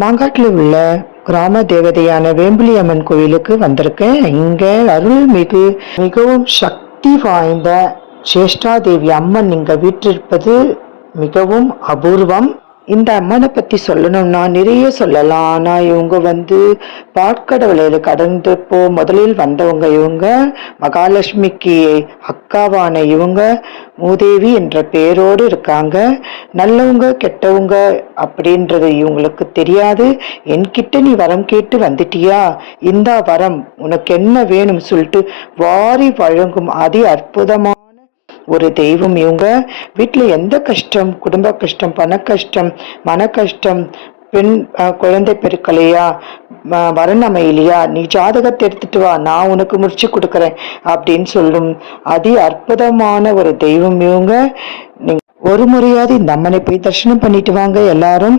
மாங்காட்டில் உள்ள கிராம தேவதையான வேம்புலி அம்மன் கோயிலுக்கு வந்திருக்கேன். இங்க அருள்மிகு மிகவும் சக்தி வாய்ந்த சேஷ்டாதேவி அம்மன் இங்க வீற்றிருப்பது மிகவும் அபூர்வம். இந்த அம்மனை பத்தி சொல்லணும்னா நிறைய சொல்லலாம். ஆனா இவங்க பாட்கடவுளையில கடந்து முதலில் வந்தவங்க. இவங்க மகாலட்சுமிக்கு அக்காவான இவங்க மூதேவி என்ற பெயரோடு இருக்காங்க. நல்லவங்க கெட்டவங்க அப்படின்றது இவங்களுக்கு தெரியாது. என்கிட்ட நீ வரம் கேட்டு வந்துட்டியா, இந்த வரம் உனக்கு என்ன வேணும் சொல்லிட்டு வாரி வழங்கும் அதி அற்புதமான ஒரு தெய்வம். இவங்க வீட்டுல எந்த கஷ்டம், குடும்ப கஷ்டம், பண கஷ்டம், மன கஷ்டம், பெண் குழந்தை பெருக்கலையா, வரன் அமையலையா, நீ ஜாதகத்தை எடுத்துட்டு வா, நான் உனக்கு முடிச்சு கொடுக்கறேன் அப்படின்னு சொல்லும் அதி அற்புதமான ஒரு தெய்வம் இவங்க. நீங்க ஒரு முறையாவது இந்த அம்மனை போய் தரிசனம் பண்ணிட்டு வாங்க எல்லாரும்.